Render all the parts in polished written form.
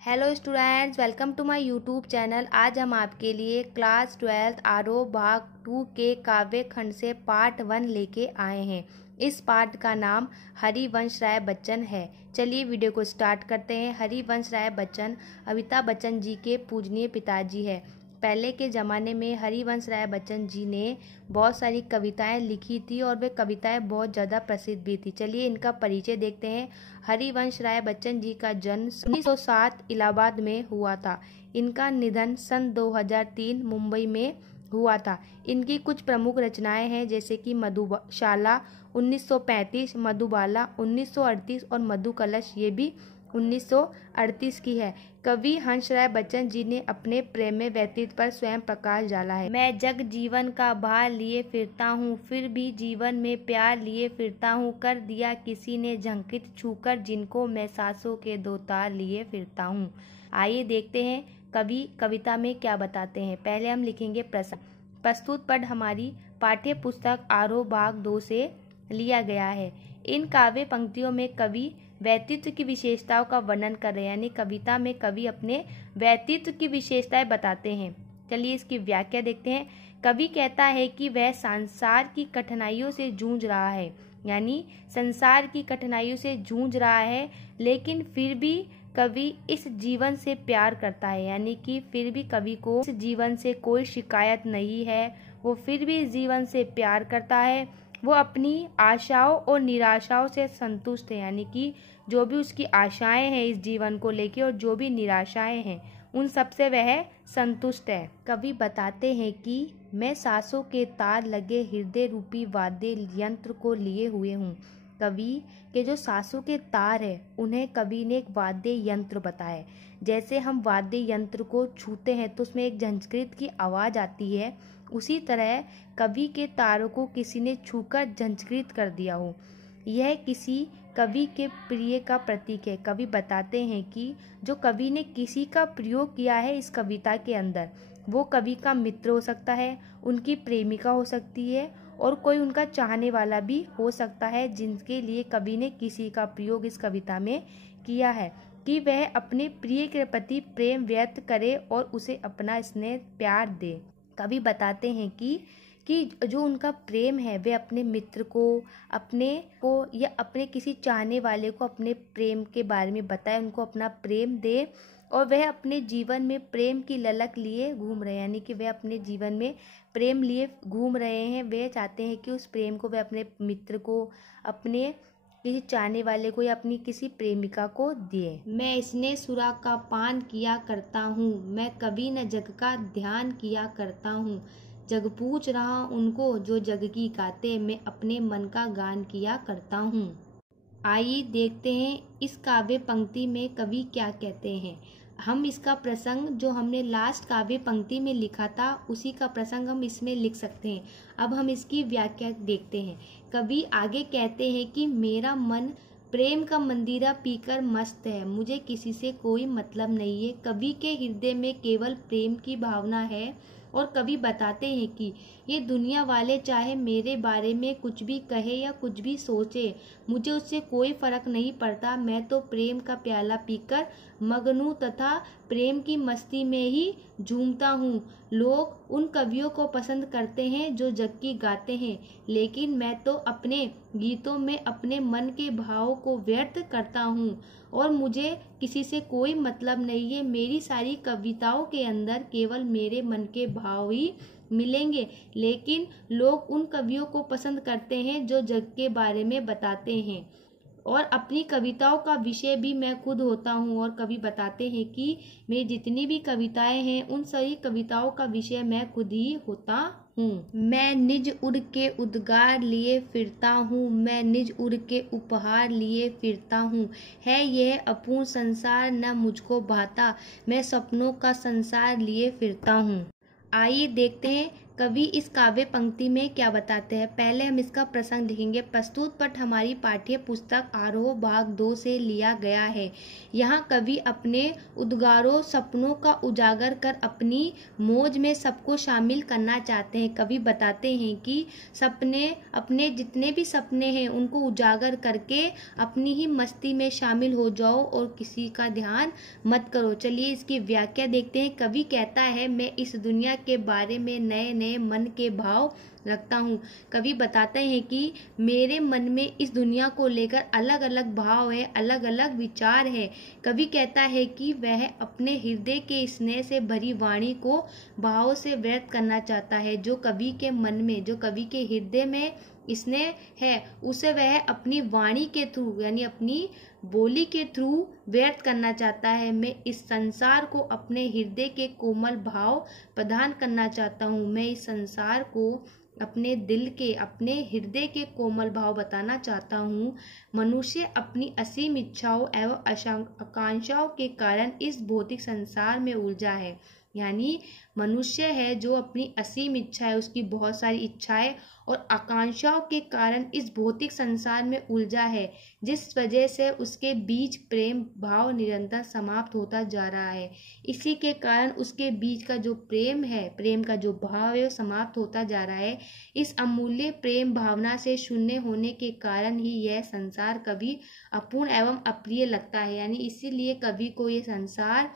Hello students, welcome to my YouTube channel. आज हम आपके लिए क्लास 12 आरोह भाग 2 के काव्य खंड से पार्ट 1 लेके आए हैं। इस पार्ट का नाम हरिवंश राय बच्चन है। चलिए वीडियो को स्टार्ट करते हैं। हरिवंश राय बच्चन अमिताभ बच्चन जी के पूजनीय पिताजी है। पहले के ज़माने में हरिवंश राय बच्चन जी ने बहुत सारी कविताएं लिखी थी और वे कविताएं बहुत ज़्यादा प्रसिद्ध भी थी। चलिए इनका परिचय देखते हैं। हरिवंश राय बच्चन जी का जन्म 1907 इलाहाबाद में हुआ था। इनका निधन सन 2003 मुंबई में हुआ था। इनकी कुछ प्रमुख रचनाएं हैं जैसे कि मधुशाला 1935, मधुबाला 1938 और मधुकलश ये भी 1938 की है। कवि हंस राय बच्चन जी ने अपने प्रेम में व्यतीत पर स्वयं प्रकाश डाला है। मैं जग जीवन का भार लिए फिरता हूँ, फिर भी जीवन में प्यार लिए फिरता हूँ। कर दिया किसी ने झंकृत छूकर, जिनको मैं सांसों के दो तार लिए फिरता हूँ। आइए देखते हैं कवि कविता में क्या बताते हैं। पहले हम लिखेंगे प्रसंग। प्रस्तुत पद हमारी पाठ्य पुस्तक आरोह भाग 2 से लिया गया है। इन काव्य पंक्तियों में कवि व्यक्तित्व की विशेषताओं का वर्णन कर रहे हैं, यानी कविता में कवि अपने व्यक्तित्व की विशेषताएं बताते हैं। चलिए इसकी व्याख्या देखते हैं। कवि कहता है कि वह संसार की कठिनाइयों से जूझ रहा है, यानी संसार की कठिनाइयों से जूझ रहा है, लेकिन फिर भी कवि इस जीवन से प्यार करता है, यानी कि फिर भी कवि को इस जीवन से कोई शिकायत नहीं है। वो फिर भी इस जीवन से प्यार करता है। वो अपनी आशाओं और निराशाओं से संतुष्ट है, यानी कि जो भी उसकी आशाएं हैं इस जीवन को लेके और जो भी निराशाएं हैं उन सब से वह संतुष्ट है। कवि बताते हैं कि मैं सांसों के तार लगे हृदय रूपी वाद्य यंत्र को लिए हुए हूँ। कवि के जो सांसों के तार है उन्हें कवि ने एक वाद्य यंत्र बताया। जैसे हम वाद्य यंत्र को छूते हैं तो उसमें एक झंझकृत की आवाज़ आती है, उसी तरह कवि के तारों को किसी ने छूकर झंझकृत कर दिया हो। यह किसी कवि के प्रिय का प्रतीक है। कवि बताते हैं कि जो कवि ने किसी का प्रयोग किया है इस कविता के अंदर, वो कवि का मित्र हो सकता है, उनकी प्रेमिका हो सकती है और कोई उनका चाहने वाला भी हो सकता है, जिनके लिए कवि ने किसी का प्रयोग इस कविता में किया है कि वह अपने प्रिय के प्रति प्रेम व्यक्त करे और उसे अपना स्नेह प्यार दे। कवि बताते हैं कि जो उनका प्रेम है वे अपने मित्र को, या अपने किसी चाहने वाले को अपने प्रेम के बारे में बताए, उनको अपना प्रेम दे और वह अपने जीवन में प्रेम की ललक लिए घूम रहे हैं, यानी कि वे अपने जीवन में प्रेम लिए घूम रहे हैं। वे चाहते हैं कि उस प्रेम को वे अपने मित्र को, अपने किसी चाहने वाले को या अपनी किसी प्रेमिका को दिए। मैं इसने सुरा का पान किया करता हूँ, मैं कभी न जग का ध्यान किया करता हूँ। जग पूछ रहा उनको जो जग की गाते, मैं अपने मन का गान किया करता हूँ। आइए देखते हैं इस काव्य पंक्ति में कवि क्या कहते हैं। हम इसका प्रसंग जो हमने लास्ट काव्य पंक्ति में लिखा था उसी का प्रसंग हम इसमें लिख सकते हैं। अब हम इसकी व्याख्या देखते हैं। कवि आगे कहते हैं कि मेरा मन प्रेम का मंदिरा पीकर मस्त है, मुझे किसी से कोई मतलब नहीं है। कवि के हृदय में केवल प्रेम की भावना है और कवि बताते हैं कि ये दुनिया वाले चाहे मेरे बारे में कुछ भी कहे या कुछ भी सोचे, मुझे उससे कोई फर्क नहीं पड़ता। मैं तो प्रेम का प्याला पीकर मगन हूँ तथा प्रेम की मस्ती में ही झूमता हूँ। लोग उन कवियों को पसंद करते हैं जो जग की गाते हैं, लेकिन मैं तो अपने गीतों में अपने मन के भाव को व्यक्त करता हूँ और मुझे किसी से कोई मतलब नहीं है। मेरी सारी कविताओं के अंदर केवल मेरे मन के भाव ही मिलेंगे, लेकिन लोग उन कवियों को पसंद करते हैं जो जग के बारे में बताते हैं और अपनी कविताओं का विषय भी मैं खुद होता हूँ। और कवि बताते हैं कि मेरी जितनी भी कविताएं हैं उन सभी कविताओं का विषय मैं खुद ही होता हूँ। मैं निज उर के उद्गार लिए फिरता हूँ, मैं निज उर के उपहार लिए फिरता हूँ। है यह अपूर्ण संसार न मुझको भाता, मैं सपनों का संसार लिए फिरता हूँ। आइए देखते हैं कवि इस काव्य पंक्ति में क्या बताते हैं। पहले हम इसका प्रसंग लिखेंगे। प्रस्तुत पट हमारी पाठ्य पुस्तक आरोह भाग 2 से लिया गया है। यहाँ कवि अपने उद्गारों सपनों का उजागर कर अपनी मौज में सबको शामिल करना चाहते हैं। कवि बताते हैं कि सपने, अपने जितने भी सपने हैं उनको उजागर करके अपनी ही मस्ती में शामिल हो जाओ और किसी का ध्यान मत करो। चलिए इसकी व्याख्या देखते हैं। कवि कहता है, मैं इस दुनिया के बारे में नए नए मन के भाव रखता हूँ। कवि बताते हैं कि मेरे मन में इस दुनिया को लेकर अलग अलग भाव है, अलग अलग विचार है। कवि कहता है कि वह अपने हृदय के स्नेह से भरी वाणी को भाव से व्यक्त करना चाहता है। जो कवि के मन में, जो कवि के हृदय में स्नेह है, उसे वह अपनी वाणी के थ्रू यानी अपनी बोली के थ्रू व्यक्त करना चाहता है। मैं इस संसार को अपने हृदय के कोमल भाव प्रदान करना चाहता हूँ। मैं इस संसार को अपने दिल के, अपने हृदय के कोमल भाव बताना चाहता हूँ। मनुष्य अपनी असीम इच्छाओं एवं आकांक्षाओं के कारण इस भौतिक संसार में उलझा है। यानी मनुष्य है जो अपनी असीम इच्छा है, उसकी बहुत सारी इच्छाएं और आकांक्षाओं के कारण इस भौतिक संसार में उलझा है, जिस वजह से उसके बीच प्रेम भाव निरंतर समाप्त होता जा रहा है। इसी के कारण उसके बीच का जो प्रेम है, प्रेम का जो भाव है, वो समाप्त होता जा रहा है। इस अमूल्य प्रेम भावना से शून्य होने के कारण ही यह संसार कभी अपूर्ण एवं अप्रिय लगता है। यानी इसीलिए कवि को ये संसार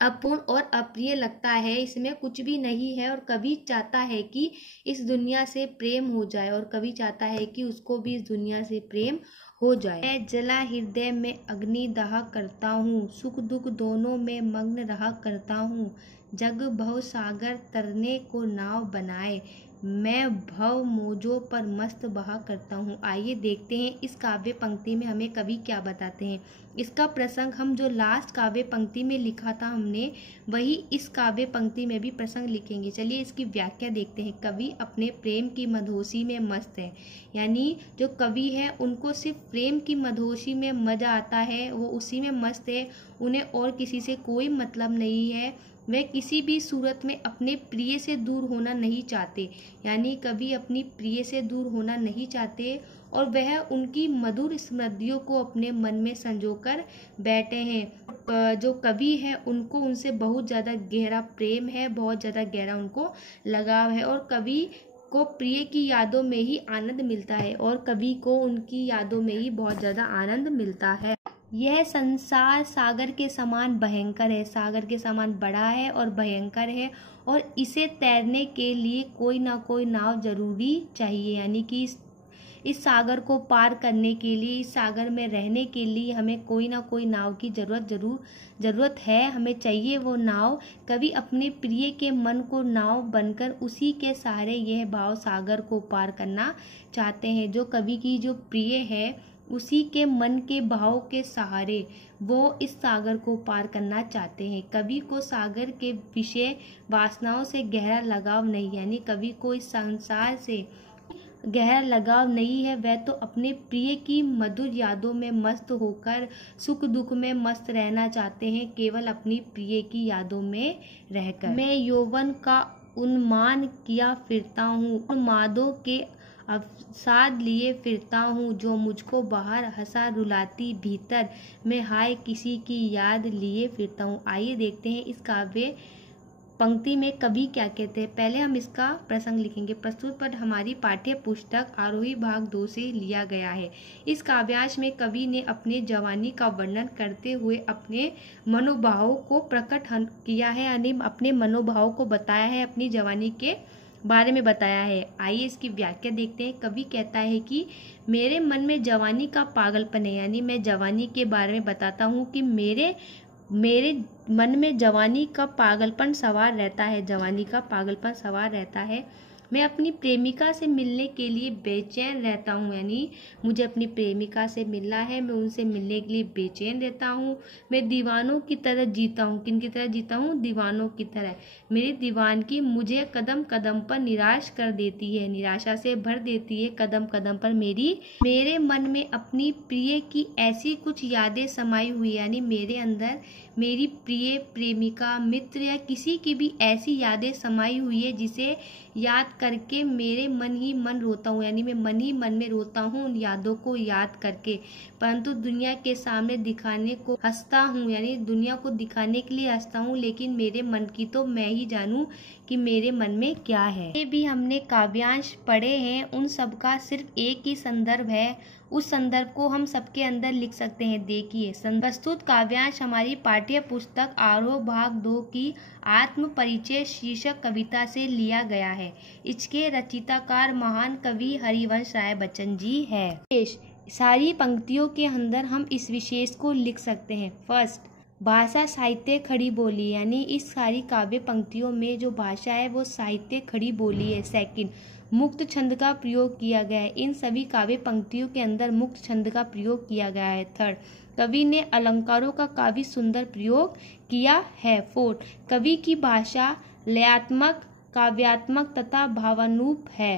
अपूर्ण और अप्रिय लगता है, इसमें कुछ भी नहीं है। और कवि चाहता है कि इस दुनिया से प्रेम हो जाए, और कवि चाहता है कि उसको भी इस दुनिया से प्रेम हो जाए। मैं जला हृदय में अग्नि दहा करता हूँ, सुख दुख दोनों में मग्न रहा करता हूँ। जग भव सागर तरने को नाव बनाए, मैं भव मौजों पर मस्त बहा करता हूँ। आइए देखते हैं इस काव्य पंक्ति में हमें कवि क्या बताते हैं। इसका प्रसंग हम जो लास्ट काव्य पंक्ति में लिखा था हमने, वही इस काव्य पंक्ति में भी प्रसंग लिखेंगे। चलिए इसकी व्याख्या देखते हैं। कवि अपने प्रेम की मदहोशी में मस्त है। यानी जो कवि है उनको सिर्फ प्रेम की मदहोशी में मजा आता है, वो उसी में मस्त है, उन्हें और किसी से कोई मतलब नहीं है। वे किसी भी सूरत में अपने प्रिय से दूर होना नहीं चाहते। यानी कवि अपनी प्रिय से दूर होना नहीं चाहते और वह उनकी मधुर स्मृतियों को अपने मन में संजोकर बैठे हैं। जो कवि है उनको उनसे बहुत ज़्यादा गहरा प्रेम है, बहुत ज़्यादा गहरा उनको लगाव है, और कवि को प्रिय की यादों में ही आनंद मिलता है, और कवि को उनकी यादों में ही बहुत ज़्यादा आनंद मिलता है। यह संसार सागर के समान भयंकर है, सागर के समान बड़ा है और भयंकर है, और इसे तैरने के लिए कोई ना कोई नाव जरूरी चाहिए। यानी कि इस सागर को पार करने के लिए, इस सागर में रहने के लिए हमें कोई ना कोई नाव की ज़रूरत है, हमें चाहिए वो नाव। कवि अपने प्रिय के मन को नाव बनकर उसी के सहारे यह भाव सागर को पार करना चाहते हैं। जो कवि की जो प्रिय है, उसी के मन के भाव के सहारे वो इस सागर को पार करना चाहते हैं। कवि को सागर के विषय वासनाओं से गहरा लगाव नहीं, यानी कवि को इस संसार से गहरा लगाव नहीं है। वह तो अपने प्रिय की मधुर यादों में मस्त होकर सुख दुख में मस्त रहना चाहते हैं, केवल अपनी प्रिय की यादों में रहकर। मैं यौवन का उन्मान किया फिरता हूँ, उन्मादों के अवसाद लिए फिरता हूँ। जो मुझको बाहर हंसा रुलाती भीतर, मैं हाय किसी की याद लिए फिरता हूँ। आइए देखते हैं इस काव्य पंक्ति में कवि क्या कहते हैं। पहले हम इसका प्रसंग लिखेंगे। प्रस्तुत पद हमारी पाठ्य पुस्तक आरोही भाग 2 से लिया गया है। इस काव्याश में कवि ने अपने जवानी का वर्णन करते हुए अपने मनोभावों को प्रकट किया है, यानी अपने मनोभावों को बताया है, अपनी जवानी के बारे में बताया है। आइए इसकी व्याख्या देखते हैं। कवि कहता है कि मेरे मन में जवानी का पागलपन है, यानी मैं जवानी के बारे में बताता हूँ कि मेरे मन में जवानी का पागलपन सवार रहता है, जवानी का पागलपन सवार रहता है। मैं अपनी प्रेमिका से मिलने के लिए बेचैन रहता हूँ, यानी मुझे अपनी प्रेमिका से मिलना है, मैं उनसे मिलने के लिए बेचैन रहता हूँ। मैं दीवानों की तरह जीता हूँ। किन की तरह जीता हूँ? दीवानों की तरह। मेरी दीवानगी मुझे कदम कदम पर निराश कर देती है, निराशा से भर देती है कदम कदम पर। मेरे मन में अपनी प्रिय की ऐसी कुछ यादें समाई हुई, यानी मेरे अंदर मेरी प्रिय प्रेमिका, मित्र या किसी की भी ऐसी यादें समाई हुई है जिसे याद करके मेरे मन ही मन रोता हूँ, यानी मैं मन ही मन में रोता हूँ उन यादों को याद करके, परंतु दुनिया के सामने दिखाने को हंसता हूँ, यानी दुनिया को दिखाने के लिए हंसता हूँ, लेकिन मेरे मन की तो मैं ही जानूँ कि मेरे मन में क्या है। ये भी हमने काव्यांश पढ़े हैं, उन सब का सिर्फ एक ही संदर्भ है, उस संदर्भ को हम सबके अंदर लिख सकते हैं। देखिए, प्रस्तुत काव्यांश हमारी पाठ्य पुस्तक आरोह भाग 2 की आत्म परिचय शीर्षक कविता से लिया गया है। इसके रचयिताकार महान कवि हरिवंश राय बच्चन जी है। सारी पंक्तियों के अंदर हम इस विशेष को लिख सकते हैं। फर्स्ट, भाषा साहित्य खड़ी बोली, यानी इस सारी काव्य पंक्तियों में जो भाषा है वो साहित्य खड़ी बोली है। सेकंड, मुक्त छंद का प्रयोग किया गया है, इन सभी काव्य पंक्तियों के अंदर मुक्त छंद का प्रयोग किया गया है। थर्ड, कवि ने अलंकारों का काफी सुंदर प्रयोग किया है। फोर्थ, कवि की भाषा लयात्मक, काव्यात्मक तथा भावानुरूप है।